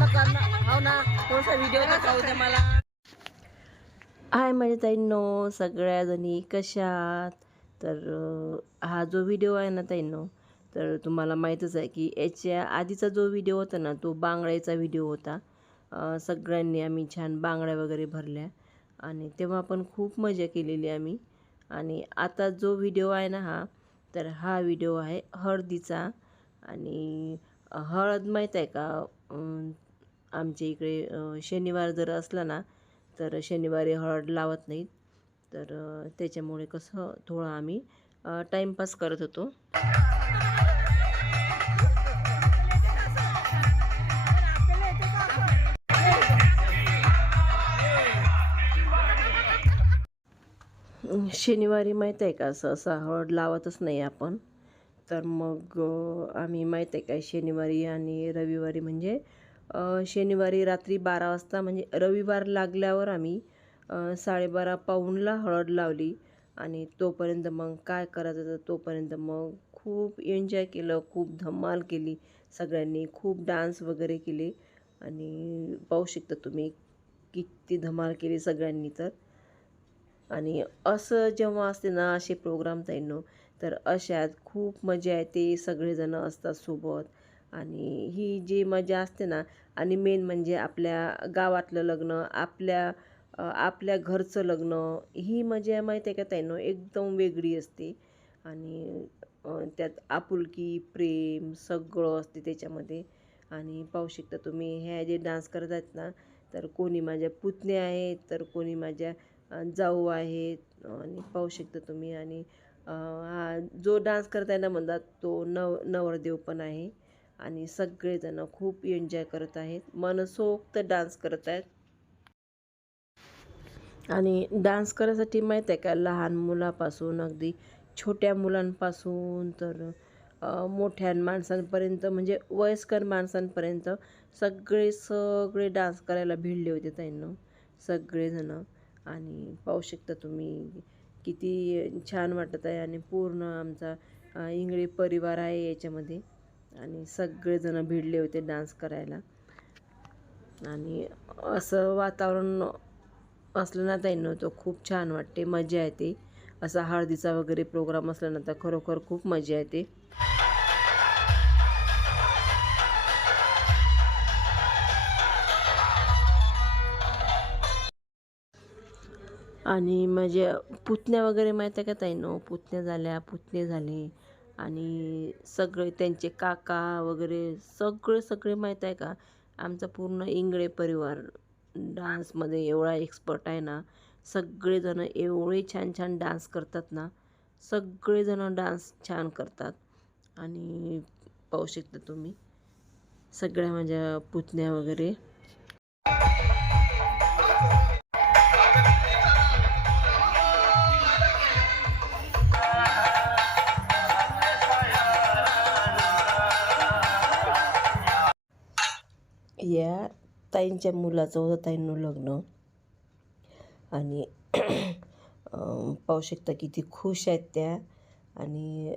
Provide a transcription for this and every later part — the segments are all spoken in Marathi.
हो ना थोडासा व्हिडिओ दाखवू दे मला. हाय माझ्या ताईंनो, सगळ्या जणी कशा आहात? तर हा जो व्हिडिओ आहे ना ताईंनो, तर तुम्हाला माहीतच आहे की याच्या आधीचा जो व्हिडिओ होता ना तो बांगड्याचा व्हिडिओ होता. सगळ्यांनी आम्ही छान बांगड्या वगैरे भरल्या आणि तेव्हा पण खूप मजा केलेली आम्ही. आणि आता जो व्हिडिओ आहे ना तर हा व्हिडिओ आहे हळदीचा. आणि हळद माहीत आहे का? आमच्या इकडे शनिवार जर असला ना तर शनिवारी हळद लावत नाहीत. तर त्याच्यामुळे कसं थोडं आम्ही टाईमपास करत होतो. शनिवारी माहीत आहे का सहसा हळद लावतच नाही आपण. तर मग आम्ही माहीत आहे का शनिवारी आणि रविवारी म्हणजे शनिवारी रात्री 12 वाजता म्हणजे रविवार लागल्यावर आम्ही 12:30 पाऊणला हळद लावली. आणि तोपर्यंत मग काय करायचं तर तोपर्यंत मग खूप एन्जॉय केलं, खूप धमाल केली सगळ्यांनी, खूप डान्स वगैरे केले. आणि पाहू शकता तुम्ही किती धमाल केली सगळ्यांनी. तर आणि असं जेव्हा असते ना असे प्रोग्राम ताईंनो, तर अशात खूप मजा येते, सगळेजण असतात सोबत. आणि ही जी मजा असते ना, आणि मेन म्हणजे आपल्या गावातलं लग्न, आपल्या घरचं लग्न, ही मजा माहीत आहे का ताईंनो एकदम वेगळी असते. आणि त्यात आपुलकी, प्रेम सगळं असते त्याच्यामध्ये. आणि पाहू शकता तुम्ही ह्या जे डान्स करत आहेत ना, तर कोणी माझ्या पुतण्या आहेत, तर कोणी माझ्या जाऊ आहेत. आणि पाहू शकता तुम्ही. आणि हा जो डान्स करताय ना म्हणतात तो नवरदेव पण आहे. आणि सगळेजण खूप एन्जॉय करत आहेत, मनसोक्त डान्स करत आहेत. आणि डान्स करायसाठी माहीत आहे का लहान मुलापासून अगदी छोट्या मुलांपासून तर मोठ्या माणसांपर्यंत म्हणजे वयस्कर माणसांपर्यंत सगळे डान्स करायला भिडले होते ताईंनो, सगळेजणं. आणि पाहू शकता तुम्ही किती छान वाटत आहे. आणि पूर्ण आमचा इंगळे परिवार आहे याच्यामध्ये. आणि सगळेजण भिडले होते डान्स करायला. आणि असं वातावरण असलं ना ताईंनो तो खूप छान वाटते, मजा येते. असा हळदीचा वगैरे प्रोग्राम असला ना तर खरोखर खूप मजा येते. आणि माझ्या पुतण्या वगैरे माहीत आहे का ताईंनो, पुतण्या झाल्या, पुतणे झाले. आणि सगळे त्यांचे काका वगैरे सगळे माहीत आहे का, आमचा पूर्ण इंगळे परिवार डान्समध्ये एवढा एक्सपर्ट आहे ना. सगळेजण एवढे छान छान डान्स करतात ना, सगळेजण डान्स छान करतात. आणि पाहू शकता तुम्ही सगळ्या माझ्या पुतण्या वगैरे. या ताईंच्या मुलाचं होतं ताईंनो लग्न. आणि पाहू शकता किती खुश आहेत त्या. आणि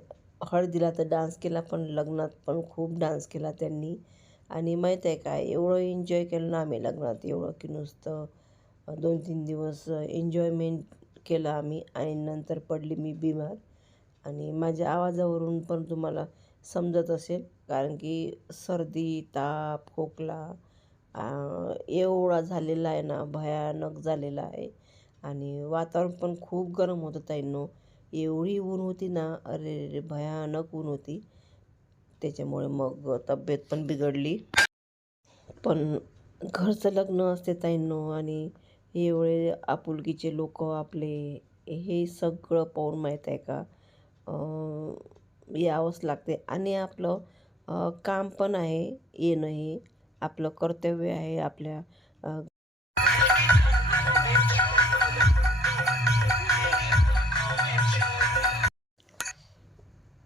हळदीला तर डान्स केला पण लग्नात पण खूप डान्स केला त्यांनी. आणि माहीत आहे का एवढं एन्जॉय केलं ना आम्ही लग्नात, एवढं की नुसतं 2-3 दिवस एन्जॉयमेंट केलं आम्ही. आणि नंतर पडली मी बिमार. आणि माझ्या आवाजावरून पण तुम्हाला समजत असेल, कारण की सर्दी, ताप, खोकला एवढा झालेला आहे ना, भयानक झालेला आहे. आणि वातावरण पण खूप गरम होतं ताईंनो, एवढी ऊन होती ना, अरे रे भयानक ऊन होती. त्याच्यामुळे मग तब्येत पण बिघडली. पण घरचं लग्न असते ताईंनो, आणि एवढे आपुलकीचे लोक आपले, हे सगळं पाहून माहीत आहे का यावंच लागते. आणि आपलं काम पण आहे, येणं हे आपलं कर्तव्य आहे आपल्या.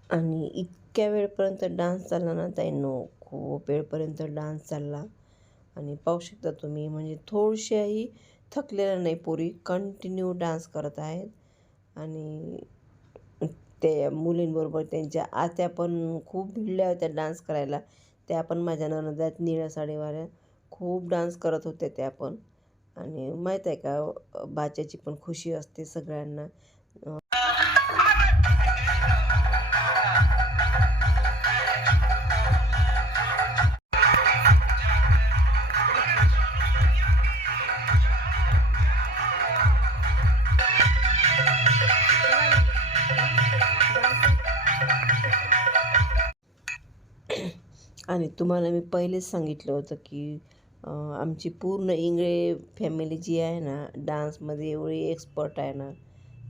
आणि इतक्या वेळपर्यंत डान्स चालला ना ताईंनो, खूप वेळपर्यंत डान्स चालला. आणि पाहू शकता तुम्ही म्हणजे थोडशाही थकलेल्या नाही, पोरी कंटिन्यू डान्स करत आहेत. आणि त्या मुलींबरोबर त्यांच्या आत्या पण खूप भिडल्या होत्या डान्स करायला. त्या पण माझ्या नणंद आहेत निळ्या साडीवाल्या, खूप डान्स करत होत्या त्या पण. आणि माहीत आहे का, बाच्याची पण खुशी असते सगळ्यांना. आणि तुम्हाला मी पहिलेच सांगितलं होतं की आमची पूर्ण इंगळे फॅमिली जी आहे ना, डान्समध्ये एवढी एक्सपर्ट आहे ना.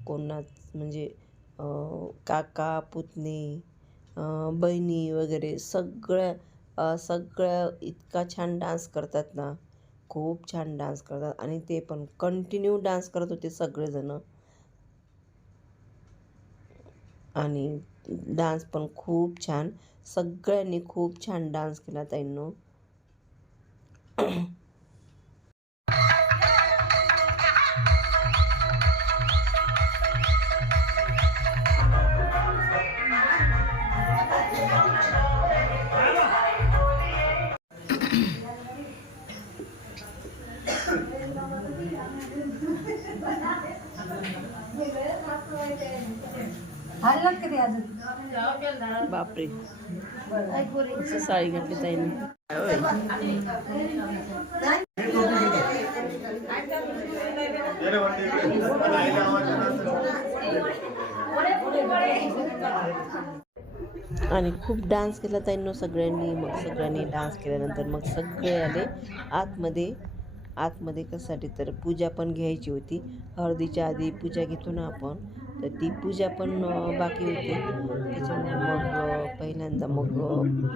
कोणाच म्हणजे काका, पुतणी, बहिणी वगैरे सगळ्या इतका छान डान्स करतात ना, खूप छान डान्स करतात. आणि ते पण कंटिन्यू डान्स करत होते सगळेजणं. आणि डान्स पण खूप छान, सगळ्यांनी खूप छान डान्स केला ताईंनो. बापरे, कसं साडी घातली ताईने. आणि खूप डान्स केला ताईंनो सगळ्यांनी. मग सगळ्यांनी डान्स केल्यानंतर मग सगळे आले आतमध्ये. आतमध्ये कशासाठी तर पूजा पण घ्यायची होती. हळदीच्या आधी पूजा घेतो ना आपण, तर ती पूजा पण बाकी होती. त्याच्यामुळे मग पहिल्यांदा मग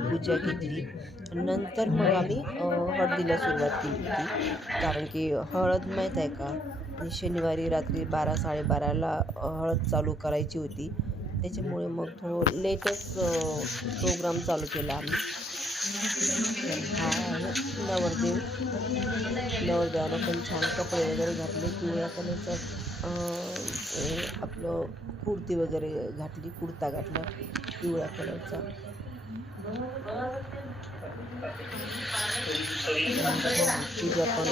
पूजा घेतली. नंतर मग आम्ही हळदीला सुरुवात केली होती. कारण की हळद माहीत आहे का, शनिवारी रात्री 12-12:30ला हळद चालू करायची होती. त्याच्यामुळे मग थोडं लेटच प्रोग्राम चालू केला आम्ही. हा आहे नवरदेव. नवरदेवाला पण छान कपडे वगैरे घातले. पिवळ्या कलरचं आपलं कुर्ती वगैरे घातली, कुर्ता घातला पिवळ्या कलरचा. पूजा पण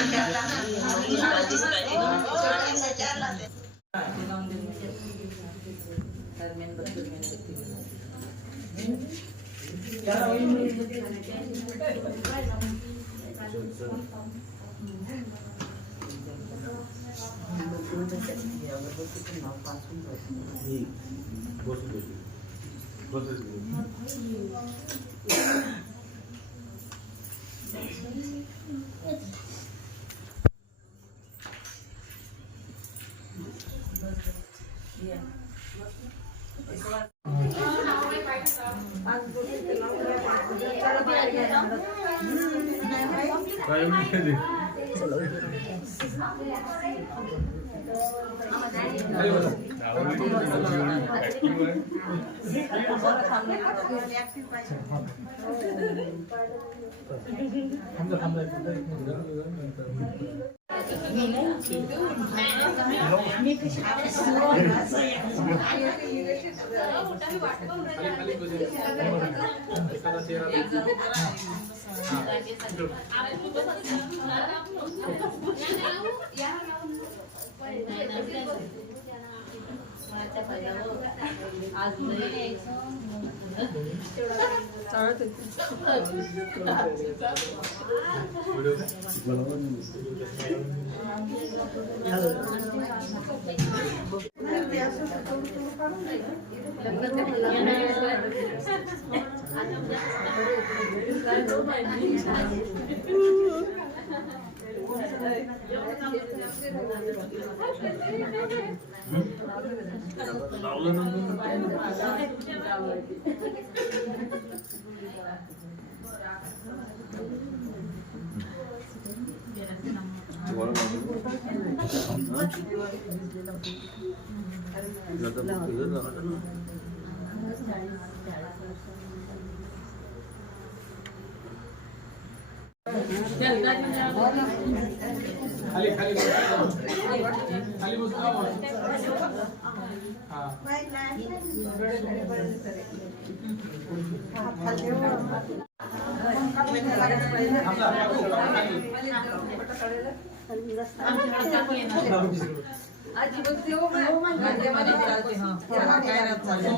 आजी बघते हो म्हणजे मध्ये चालते हा काय रात चालते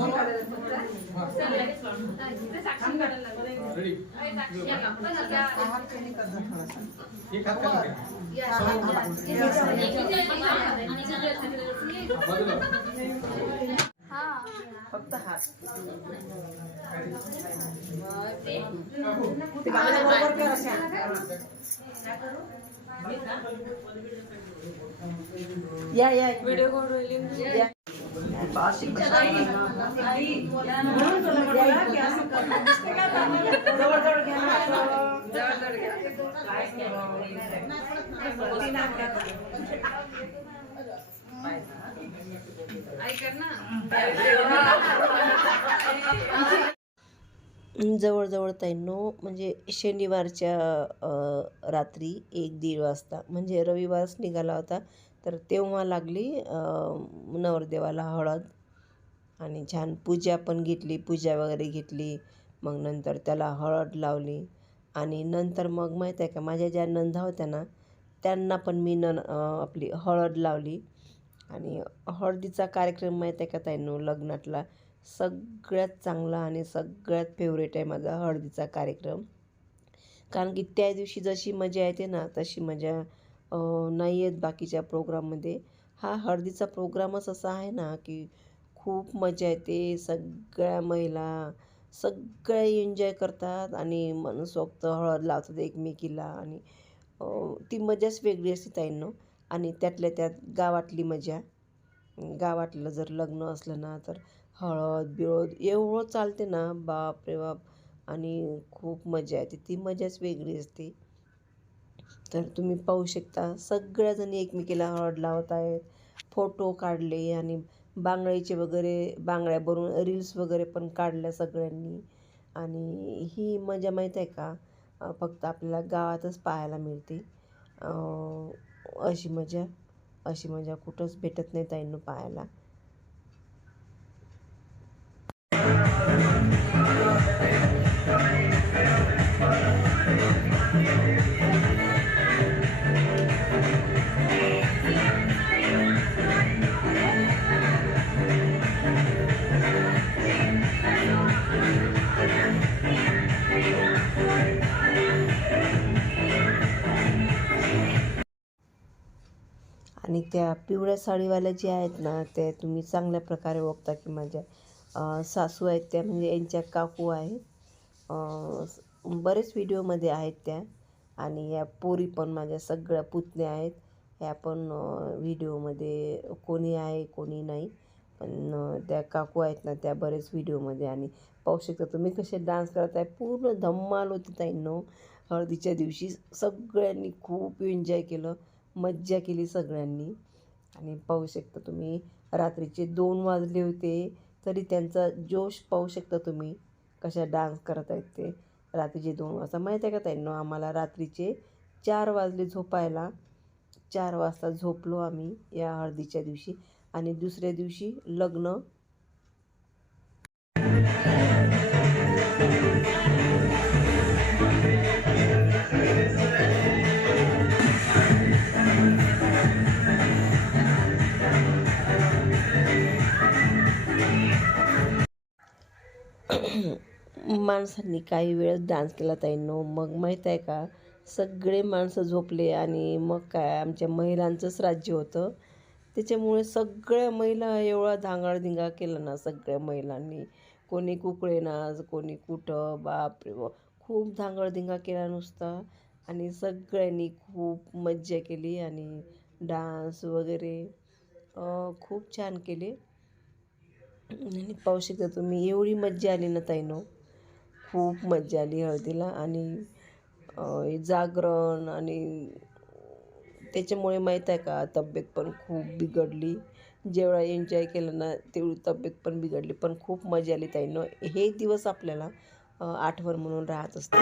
साक्षी काढायला रेडी एक हात फक्त हात या या व्हिडिओ कॉल रोलिंग जवळजवळ ताईंनो म्हणजे शनिवारच्या रात्री 1-1:30 वाजता म्हणजे रविवारच निघाला होता तर तेव्हा लागली नवरदेवाला हळद आणि छान पूजा पण घेतली, पूजा वगैरे घेतली. मग नंतर त्याला हळद लावली आणि नंतर मग माहीत आहे का माझ्या ज्या नंदा होत्या ना त्यांना पण मी आपली हळद लावली. आणि हळदीचा कार्यक्रम माहीत आहे का ताईंनो लग्नातला सगळ्यात चांगला आणि सगळ्यात फेवरेट आहे माझा हळदीचा कार्यक्रम. कारण की त्या दिवशी जशी मजा येते ना तशी मजा नाही येत बाकीच्या प्रोग्राममध्ये. हा हळदीचा प्रोग्रामच असा आहे ना की खूप मजा येते. सगळ्या महिला सगळ्या एन्जॉय करतात आणि मनसोक्त हळद लावतात एकमेकीला आणि ती मजाच वेगळी असते ताईंनो. आणि त्यातल्या त्यात गावातली मजा. गावातलं जर लग्न असलं ना तर हळद बिळद एवढं चालते ना बाप रे बाप आणि खूप मजा येते. ती मजाच वेगळी असते. तर तुम्ही पाहू शकता सगळ्याजणी एकमेकीला हळद लावत आहेत. फोटो काढले आणि बांगड्याचे वगैरे बांगड्या भरून रील्स वगैरे पण काढल्या सगळ्यांनी. आणि ही मजा माहीत आहे का फक्त आपल्याला गावातच पाहायला मिळते. अशी मजा कुठंच भेटत नाही ताईंनो पाहायला. आणि त्या पिवळ्या साडीवाल्या ज्या आहेत ना त्या तुम्ही चांगल्या प्रकारे ओळखता की माझ्या सासू आहेत त्या म्हणजे यांच्या काकू आहेत. बरेच व्हिडिओमध्ये आहेत त्या. आणि या पोरी पण माझ्या सगळ्या पुतण्या आहेत. ह्या पण व्हिडिओमध्ये कोणी आहे कोणी नाही पण त्या काकू आहेत ना त्या बरेच व्हिडिओमध्ये. आणि पाहू शकता तुम्ही कसे डान्स करत आहे. पूर्ण धम्माल होती ताईंनो हळदीच्या दिवशी. सगळ्यांनी खूप एन्जॉय केलं, मज्जा केली सगळ्यांनी. आणि पाहू शकता तुम्ही रात्रीचे 2 वाजले होते तरी त्यांचा जोश पाहू शकता तुम्ही कशा डान्स करत आहेत ते. रात्रीचे 2 वाजता माहीत आहे का ताईंनो आम्हाला रात्रीचे 4 वाजले झोपायला. 4 वाजता झोपलो आम्ही या हळदीच्या दिवशी. आणि दुसऱ्या दिवशी लग्न. माणसांनी काही वेळ डान्स केला ताईंनो. मग माहीत आहे का सगळे माणसं झोपले आणि मग काय आमच्या महिलांचंच राज्य होतं. त्याच्यामुळे सगळ्या महिला एवढा धांगाडधिंगा केला ना सगळ्या महिलांनी. कोणी कुकडे नाच कोणी कुठं बापरे बाप खूप धांगडधिंगा केला नुसता. आणि सगळ्यांनी खूप मज्जा केली आणि डान्स वगैरे खूप छान केले. आणि पाहू शकता तुम्ही एवढी मज्जा आली ना ताईंनो. खूप मज्जा आली हळदीला. आणि जागरण आणि त्याच्यामुळे माहीत आहे का तब्येत पण खूप बिघडली. जेवढा एन्जॉय केलं ना तेवढी तब्येत पण बिघडली. पण खूप मजा आली ताईंनो. हे दिवस आपल्याला आठवण म्हणून राहत असते.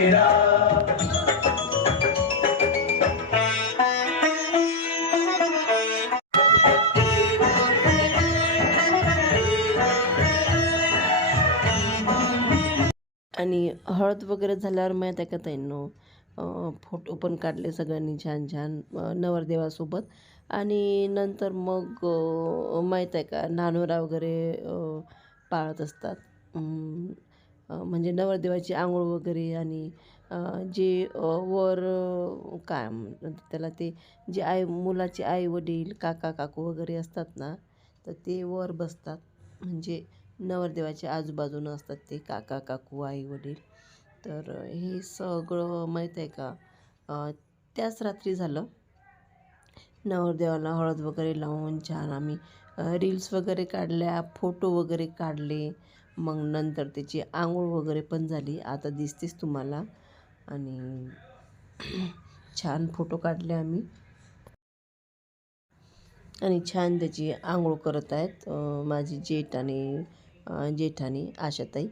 आणि हळद वगैरे झाल्यावर माहीत आहे का ताईंनो, फोटो पण काढले सगळ्यांनी छान छान नवरदेवासोबत. आणि नंतर मग माहीत आहे का नानोरा वगैरे पाळत असतात. म्हणजे नवरदेवाची आंघोळ वगैरे. आणि जे वर काय म्हणतात त्याला, ते जे मुलाचे आई वडील काका काकू वगैरे असतात ना, तर ते वर बसतात. म्हणजे नवरदेवाच्या आजूबाजूनं असतात ते काका काकू आई वडील. तर हे सगळं माहीत आहे का त्याच रात्री झालं. नवरदेवाला हळद वगैरे लावून छान आम्ही रील्स वगैरे काढल्या, फोटो वगैरे काढले. मग नंतर त्याची आंघोळ वगैरे पण झाली, आता दिसतेच तुम्हाला. आणि छान फोटो काढले आम्ही. आणि छान त्याची आंघोळ करत आहेत माझी जेठ आणि जेठानी आशाताई.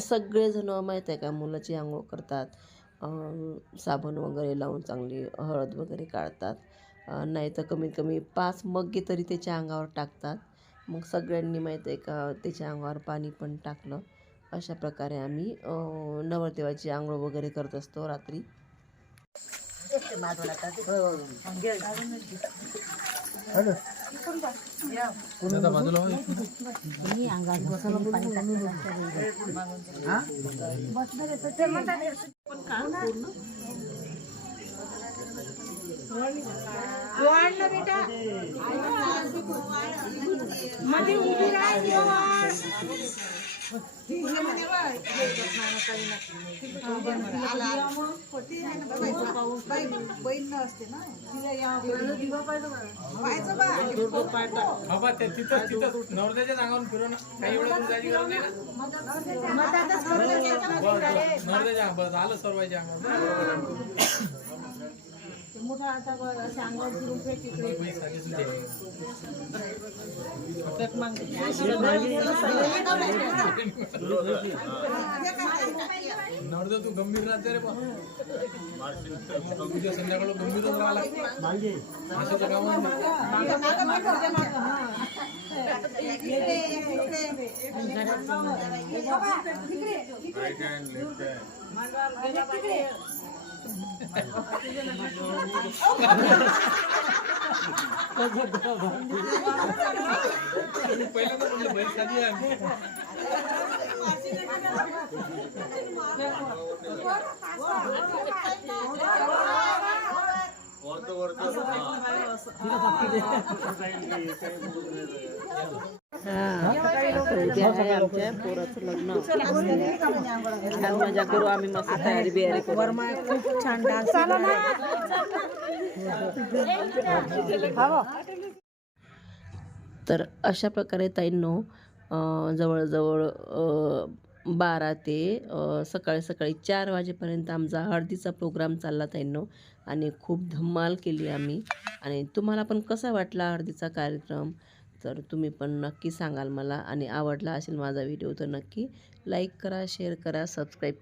सगळेजण माहीत आहे का मुलाची आंघोळ करतात. साबण वगैरे लावून चांगली हळद वगैरे काढतात. नाही तर कमीत कमी 5 मग्गे तरी त्याच्या अंगावर टाकतात. मग सगळ्यांनी माहीत आहे का त्याच्या अंगावर पाणी पण टाकलं. अशा प्रकारे आम्ही नवरदेवाची आंघोळ वगैरे करत असतो रात्री. नवरदेवाच्या अंगावरून फिरव ना, काही एवढं दूर जायची गरज नाही ना. नवरदेवाच्या बस आलं सर्वांच्या अंगावर. नवरदेव तू गंभीर राहते रे बा. उद्या संध्याकाळ गंभीरच राहिला माशाच्या कामात. पहिल्यांदा म्हणलं बैल साधी आहे. उद्या आहे आमच्या पोराचं लग्न. छान मजा करू आम्ही, मस्त तयारी बियारी करू. खूप छान डान्स. तर अशा प्रकारे ताईंनो जवळजवळ 12 ते सकाळी 4 वाजेपर्यंत आमचा हळदीचा प्रोग्राम चालला ताईंनो. आणि खूप धमाल केली आम्ही. आणि तुम्हाला पण कसा वाटला हळदीचा कार्यक्रम, तर तुम्ही पण नक्की सांगाल मला. आणि आवडला असेल माझा व्हिडिओ तर नक्की लाईक करा, शेअर करा, सबस्क्राईब करा.